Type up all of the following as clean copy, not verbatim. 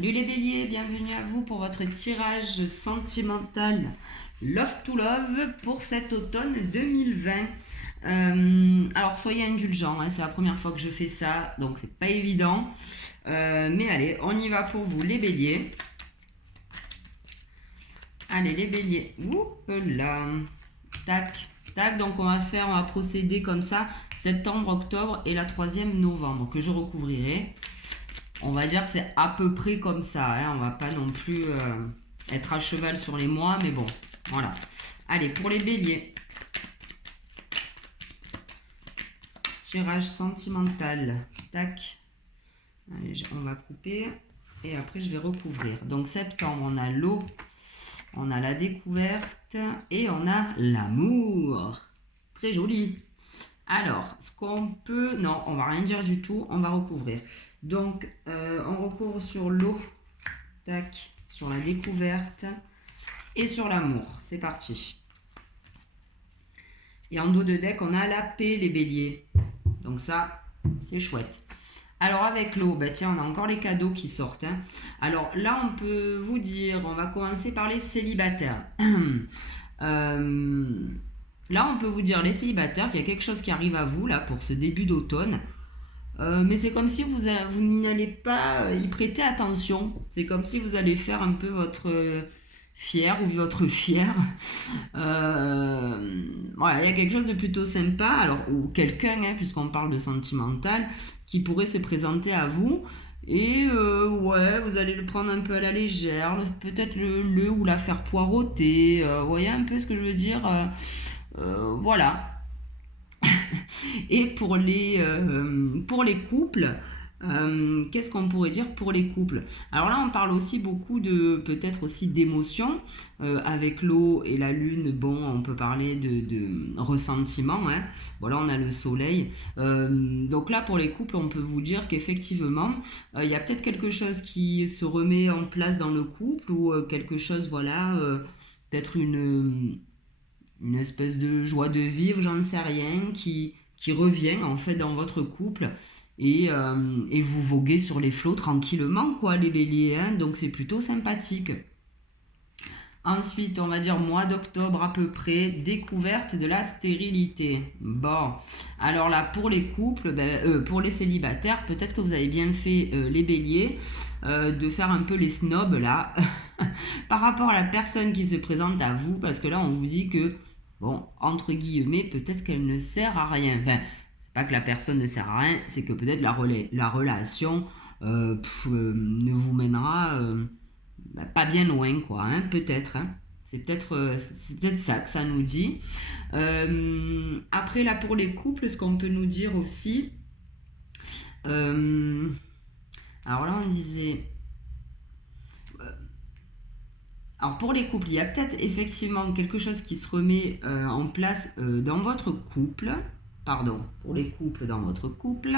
Salut les béliers, bienvenue à vous pour votre tirage sentimental Love to Love pour cet automne 2020. Alors soyez indulgents, c'est la première fois que je fais ça, donc c'est pas évident. Mais allez, on y va pour vous les béliers. Allez les béliers, oups là, tac, tac, donc on va procéder comme ça, septembre, octobre et la 3e novembre que je recouvrirai. On va dire que c'est à peu près comme ça, on va pas non plus être à cheval sur les mois, mais bon, voilà. Allez, pour les béliers, tirage sentimental, tac, allez, on va couper et après je vais recouvrir. Donc septembre, on a l'eau, on a la découverte et on a l'amour. Très joli. Alors, ce qu'on peut... Non, on va rien dire du tout, on va recouvrir. Donc, on recouvre sur l'eau, tac, sur la découverte et sur l'amour. C'est parti. Et en dos de deck, on a la paix, les béliers. Donc ça, c'est chouette. Alors avec l'eau, tiens, on a encore les cadeaux qui sortent. Alors là, on peut vous dire, on va commencer par les célibataires. Là, on peut vous dire, les célibataires, qu'il y a quelque chose qui arrive à vous, là, pour ce début d'automne. Mais c'est comme si vous n'allez pas y prêter attention. C'est comme si vous allez faire un peu votre fier ou votre fier. Voilà, il y a quelque chose de plutôt sympa. Alors, ou quelqu'un, puisqu'on parle de sentimental, qui pourrait se présenter à vous. Et ouais, vous allez le prendre un peu à la légère. Peut-être le ou la faire poireauter. Vous voyez un peu ce que je veux dire voilà. Et pour les couples, qu'est-ce qu'on pourrait dire pour les couples? Alors là, on parle aussi beaucoup peut-être aussi d'émotions. Avec l'eau et la lune, bon, on peut parler de ressentiment. Voilà, on a le soleil. Donc là, pour les couples, on peut vous dire qu'effectivement, il y a peut-être quelque chose qui se remet en place dans le couple ou quelque chose, voilà, peut-être une espèce de joie de vivre, j'en sais rien, qui revient en fait dans votre couple et vous voguez sur les flots tranquillement, quoi, les béliers, donc c'est plutôt sympathique. Ensuite, on va dire mois d'octobre à peu près, découverte de la stérilité. Bon, alors là, pour les couples, pour les célibataires, peut-être que vous avez bien fait, les béliers, de faire un peu les snobs, là, par rapport à la personne qui se présente à vous, parce que là, on vous dit que, bon, entre guillemets, peut-être qu'elle ne sert à rien. Enfin, c'est pas que la personne ne sert à rien, c'est que peut-être la relation ne vous mènera pas bien loin, quoi, peut-être. C'est peut-être ça que ça nous dit. Après, là, pour les couples, ce qu'on peut nous dire aussi... alors là, on disait... Alors pour les couples, il y a peut-être effectivement quelque chose qui se remet en place dans votre couple. Pardon, pour les couples dans votre couple,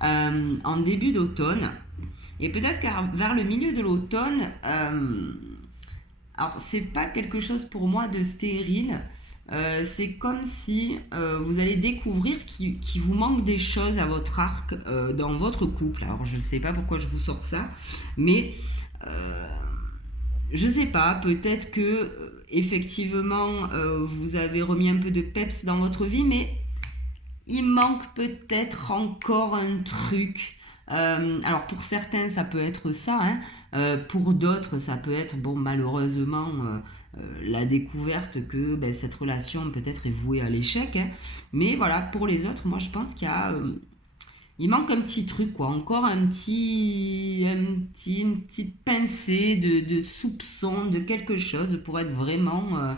en début d'automne. Et peut-être qu'à vers le milieu de l'automne, alors c'est pas quelque chose pour moi de stérile. C'est comme si vous allez découvrir qu'il vous manque des choses à votre arc dans votre couple. Alors je sais pas pourquoi je vous sors ça, mais je sais pas, peut-être que effectivement vous avez remis un peu de peps dans votre vie, mais il manque peut-être encore un truc. Alors pour certains ça peut être ça, pour d'autres ça peut être, bon, malheureusement, la découverte que cette relation peut-être est vouée à l'échec, mais voilà, pour les autres, moi je pense qu'il y a il manque un petit truc, quoi, encore une petite pincée de soupçon de quelque chose pour être vraiment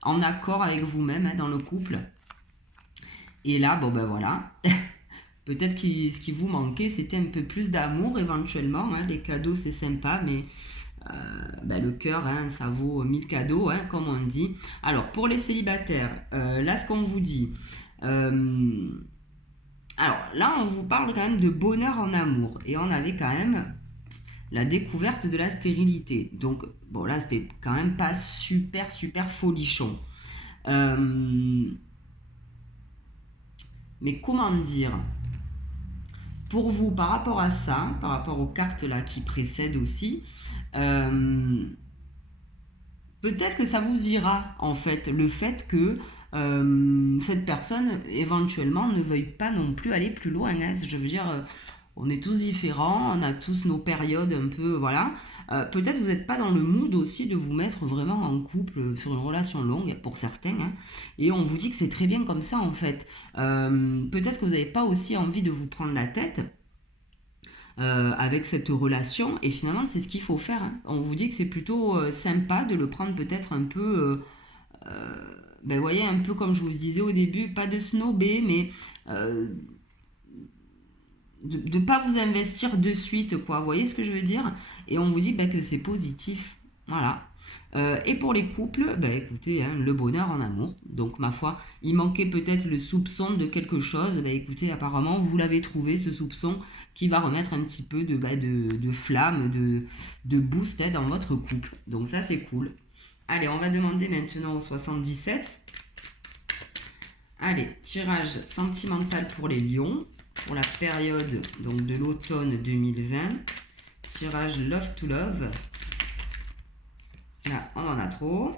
en accord avec vous-même, dans le couple. Et là, bon voilà, peut-être que ce qui vous manquait, c'était un peu plus d'amour éventuellement. Les cadeaux, c'est sympa, mais le cœur, ça vaut 1000 cadeaux, comme on dit. Alors, pour les célibataires, là, ce qu'on vous dit... alors là, on vous parle quand même de bonheur en amour. Et on avait quand même la découverte de la stérilité. Donc, bon, là, c'était quand même pas super, super folichon. Mais comment dire ? pour vous, par rapport à ça, par rapport aux cartes là qui précèdent aussi, peut-être que ça vous ira, en fait, le fait que cette personne, éventuellement, ne veuille pas non plus aller plus loin. Hein. Je veux dire, on est tous différents, on a tous nos périodes un peu, voilà. Peut-être vous n'êtes pas dans le mood aussi de vous mettre vraiment en couple sur une relation longue, pour certains. Hein. Et on vous dit que c'est très bien comme ça, en fait. Peut-être que vous n'avez pas aussi envie de vous prendre la tête. Avec cette relation, et finalement c'est ce qu'il faut faire. Hein. On vous dit que c'est plutôt sympa de le prendre peut-être un peu, ben voyez, un peu comme je vous disais au début, pas de snobber, mais de ne pas vous investir de suite, quoi. Vous voyez ce que je veux dire? Et on vous dit que c'est positif. Voilà. Et pour les couples, écoutez, hein, le bonheur en amour. Donc, ma foi, il manquait peut-être le soupçon de quelque chose. Écoutez, apparemment, vous l'avez trouvé, ce soupçon qui va remettre un petit peu de flamme, de boost dans votre couple. Donc, ça, c'est cool. Allez, on va demander maintenant au 77. Allez, tirage sentimental pour les lions, pour la période donc, de l'automne 2020. Tirage Love to Love. Là, on en a trop.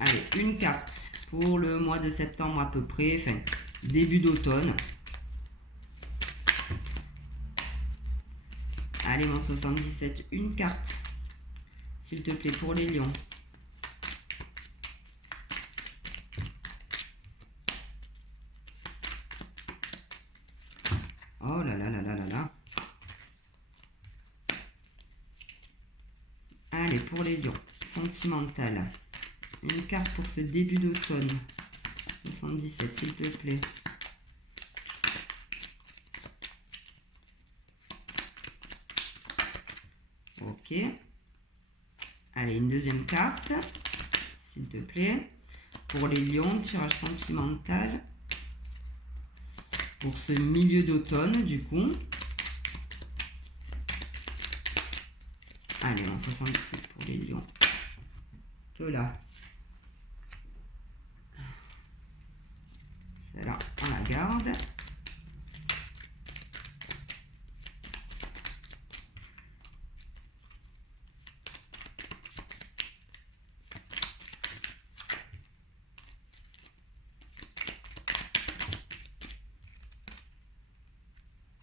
Allez, une carte pour le mois de septembre à peu près, enfin, début d'automne. Allez, mon 77, une carte, s'il te plaît, pour les lions. Oh là là là là là là. Allez, pour les lions, sentimental. Une carte pour ce début d'automne. 77, s'il te plaît. Ok. Allez, une deuxième carte, s'il te plaît. Pour les lions, tirage sentimental. Pour ce milieu d'automne, du coup. Allez, en 77 pour les lions. Que là. Celle-là, on la garde.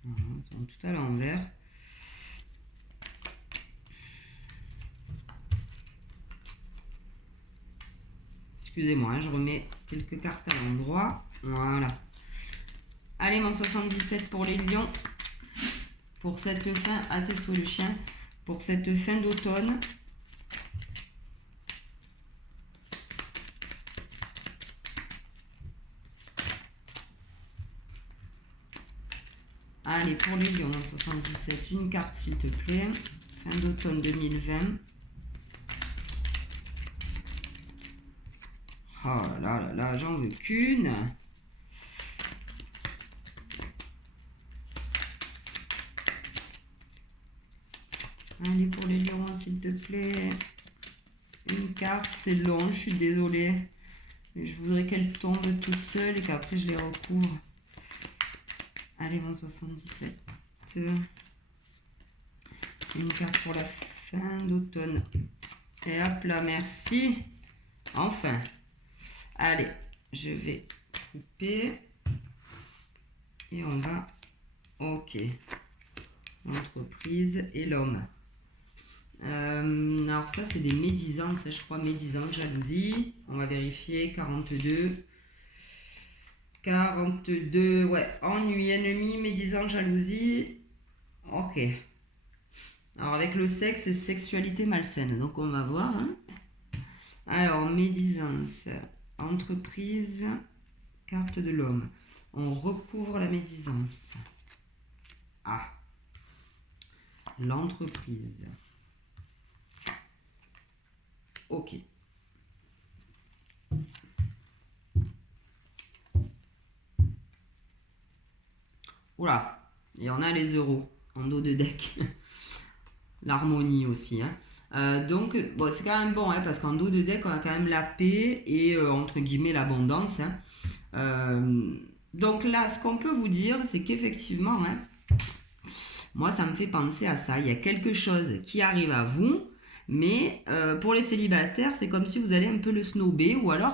Ils sont tout à l'envers. Excusez-moi, je remets quelques cartes à l'endroit. Voilà. Allez, mon 77 pour les lions. Pour cette fin, à tes souhaits le chien. Pour cette fin d'automne. Allez, pour les lions, 77, une carte s'il te plaît. Fin d'automne 2020. Oh là là là, j'en veux qu'une. Allez, pour les lions, s'il te plaît. Une carte, c'est long, je suis désolée. Mais je voudrais qu'elle tombe toute seule et qu'après je les recouvre. Allez, mon 77. Une carte pour la fin d'automne. Et hop là, merci. Enfin. Allez, je vais couper. Et on va... Ok. L'entreprise et l'homme. Alors ça, c'est des médisances, je crois, médisances, jalousie. On va vérifier. 42. 42, ouais. Ennui, ennemi, médisance, jalousie. Ok. Alors, avec le sexe et sexualité malsaine. Donc, on va voir. Hein. Alors, médisance, entreprise, carte de l'homme. On recouvre la médisance. Ah. L'entreprise. Ok. Oula, et on a les euros en dos de deck. L'harmonie aussi. Hein. Donc, bon, c'est quand même bon, hein, parce qu'en dos de deck, on a quand même la paix et, entre guillemets, l'abondance. Hein. Donc là, ce qu'on peut vous dire, c'est qu'effectivement, hein, Moi, ça me fait penser à ça. Il y a quelque chose qui arrive à vous, mais pour les célibataires, c'est comme si vous allez un peu le snober, ou alors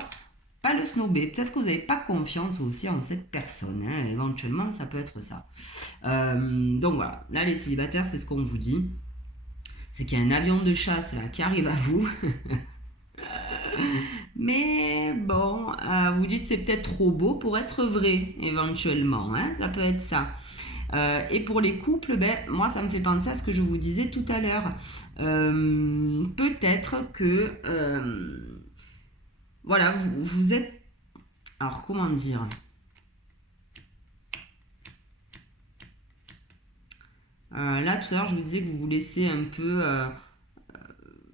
pas le snober. Peut-être que vous n'avez pas confiance aussi en cette personne. Hein. Éventuellement, ça peut être ça. Donc voilà, là, les célibataires, c'est ce qu'on vous dit. C'est qu'il y a un avion de chasse là qui arrive à vous. Mais bon, vous dites c'est peut-être trop beau pour être vrai, éventuellement. Hein, ça peut être ça. Et pour les couples, moi ça me fait penser à ce que je vous disais tout à l'heure. Peut-être que voilà, vous êtes. Alors comment dire? Là tout à l'heure je vous disais que vous vous laissez un peu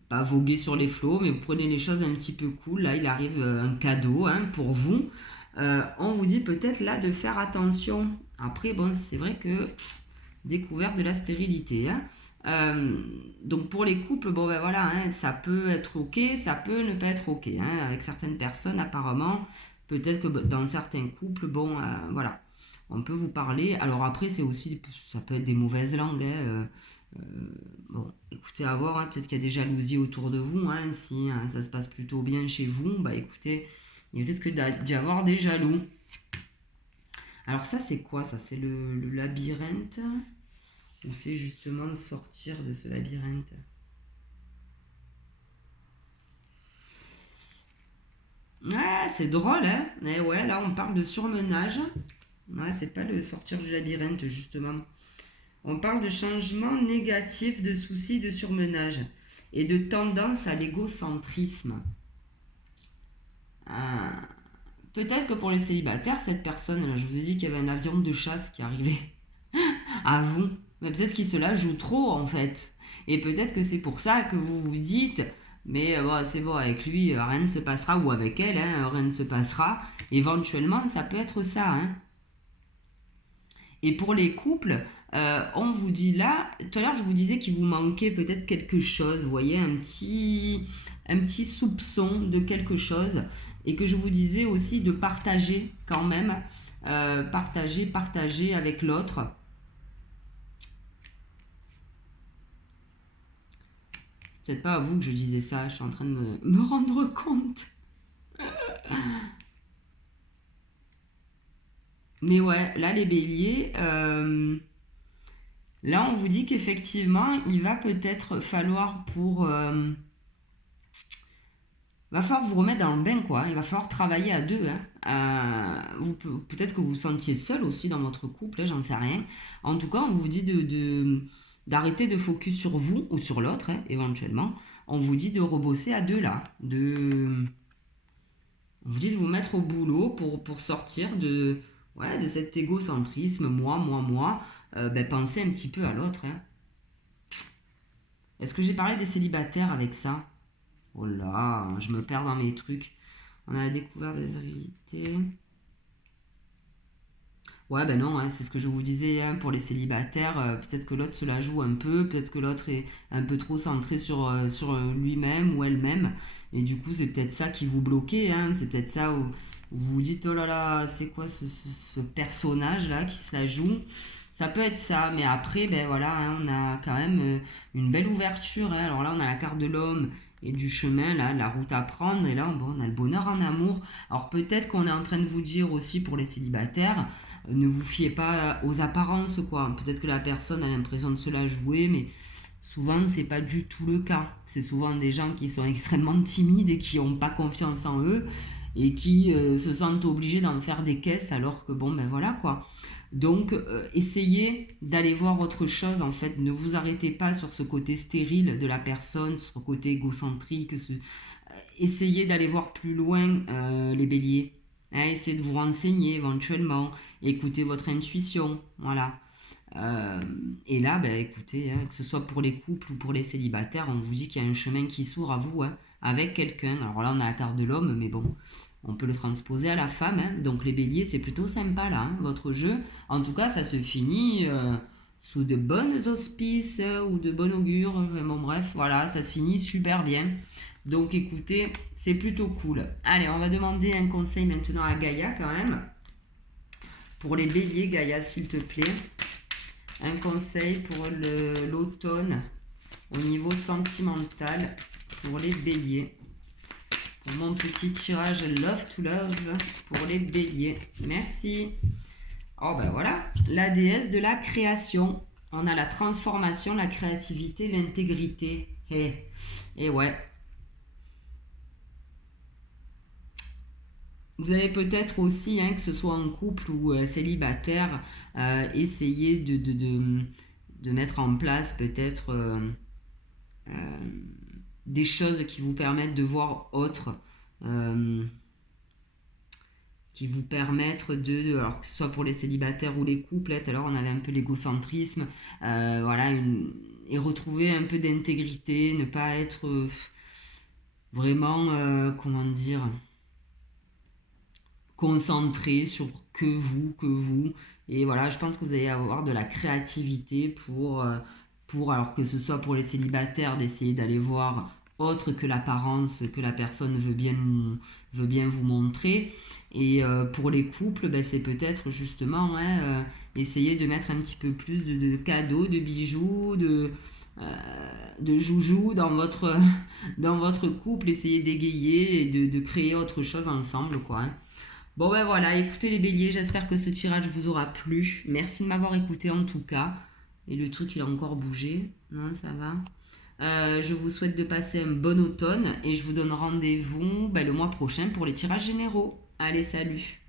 pas voguer sur les flots, mais vous prenez les choses un petit peu cool. Là il arrive un cadeau hein, pour vous. On vous dit peut-être là de faire attention. Après bon c'est vrai que découverte de la stérilité. Hein. Donc pour les couples, bon ben voilà, hein, ça peut être ok, ça peut ne pas être ok. Hein, avec certaines personnes apparemment, peut-être que dans certains couples, bon voilà, on peut vous parler. Alors après c'est aussi, ça peut être des mauvaises langues. Hein, bon, écoutez, à voir, hein, peut-être qu'il y a des jalousies autour de vous. Hein, si hein, ça se passe plutôt bien chez vous, bah écoutez, il risque d'y avoir des jaloux. Alors ça c'est quoi ça? C'est le labyrinthe? Ou c'est justement de sortir de ce labyrinthe? Ouais, c'est drôle, hein? Et ouais, là on parle de surmenage. Ouais, c'est pas le sortir du labyrinthe, justement. On parle de changement négatif, de soucis, de surmenage. Et de tendance à l'égocentrisme. Ah, peut-être que pour les célibataires, cette personne, là, je vous ai dit qu'il y avait un avion de chasse qui arrivait à vous. Mais peut-être qu'il se la joue trop en fait. Et peut-être que c'est pour ça que vous vous dites, mais bon, c'est bon, avec lui, rien ne se passera, ou avec elle, hein, rien ne se passera. Éventuellement, ça peut être ça. Hein. Et pour les couples, on vous dit là, tout à l'heure je vous disais qu'il vous manquait peut-être quelque chose, vous voyez, un petit soupçon de quelque chose. Et que je vous disais aussi de partager quand même, partager avec l'autre. Peut-être pas à vous que je disais ça, je suis en train de me rendre compte. Mais ouais, là les béliers, là on vous dit qu'effectivement il va peut-être falloir va falloir vous remettre dans le bain quoi, il va falloir travailler à deux. Hein. Peut-être que vous vous sentiez seul aussi dans votre couple, hein, j'en sais rien. En tout cas on vous dit d'arrêter de focus sur vous ou sur l'autre, hein, éventuellement. On vous dit de rebosser à deux là. On vous dit de vous mettre au boulot pour sortir de cet égocentrisme, moi. Pensez un petit peu à l'autre. Hein. Est-ce que j'ai parlé des célibataires avec ça? Oh là, je me perds dans mes trucs. On a découvert des réalités. Ouais, ben non, hein, c'est ce que je vous disais hein, pour les célibataires. Peut-être que l'autre se la joue un peu, peut-être que l'autre est un peu trop centré sur lui-même ou elle-même. Et du coup, c'est peut-être ça qui vous bloquait. Hein, c'est peut-être ça où vous vous dites, oh là là, c'est quoi ce personnage-là qui se la joue? Ça peut être ça, mais après, ben voilà, hein, on a quand même une belle ouverture. Hein. Alors là, on a la carte de l'homme et du chemin, là, la route à prendre. Et là, bon, on a le bonheur en amour. Alors peut-être qu'on est en train de vous dire aussi pour les célibataires, ne vous fiez pas aux apparences, quoi. Peut-être que la personne a l'impression de se la jouer, mais souvent, c'est pas du tout le cas. C'est souvent des gens qui sont extrêmement timides et qui n'ont pas confiance en eux et qui se sentent obligés d'en faire des caisses alors que, bon, ben voilà, quoi. Donc, essayez d'aller voir autre chose, en fait. Ne vous arrêtez pas sur ce côté stérile de la personne, sur ce côté égocentrique. Essayez d'aller voir plus loin les béliers. Hein, essayez de vous renseigner éventuellement. Écoutez votre intuition. Voilà. Et là, écoutez, hein, que ce soit pour les couples ou pour les célibataires, on vous dit qu'il y a un chemin qui s'ouvre à vous, hein, avec quelqu'un. Alors là, on a la carte de l'homme, mais bon, on peut le transposer à la femme. Hein. Donc les béliers, c'est plutôt sympa là, hein, votre jeu. En tout cas, ça se finit sous de bonnes auspices ou de bon augure. Bon, bref, voilà, ça se finit super bien. Donc écoutez, c'est plutôt cool. Allez, on va demander un conseil maintenant à Gaïa quand même. Pour les béliers, Gaïa, s'il te plaît. un conseil pour l'automne au niveau sentimental pour les béliers. Pour mon petit tirage Love to Love pour les béliers. Merci. Oh ben voilà, la déesse de la création. On a la transformation, la créativité, l'intégrité. Et ouais. Vous avez peut-être aussi, que ce soit en couple ou célibataire, essayer de mettre en place peut-être des choses qui vous permettent de voir autre, qui vous permettent alors que ce soit pour les célibataires ou les couples, tout à l'heure on avait un peu l'égocentrisme, voilà, et retrouver un peu d'intégrité, ne pas être vraiment, comment dire, concentré sur que vous. Et voilà, je pense que vous allez avoir de la créativité alors que ce soit pour les célibataires, d'essayer d'aller voir autre que l'apparence que la personne veut bien vous montrer. Et pour les couples, c'est peut-être justement essayer de mettre un petit peu plus de cadeaux, de bijoux, de joujoux dans votre couple, essayer d'égayer et de créer autre chose ensemble, quoi. Bon ben voilà, écoutez les béliers, j'espère que ce tirage vous aura plu. Merci de m'avoir écouté en tout cas. Et le truc il a encore bougé, non ça va. Je vous souhaite de passer un bon automne et je vous donne rendez-vous le mois prochain pour les tirages généraux. Allez, salut!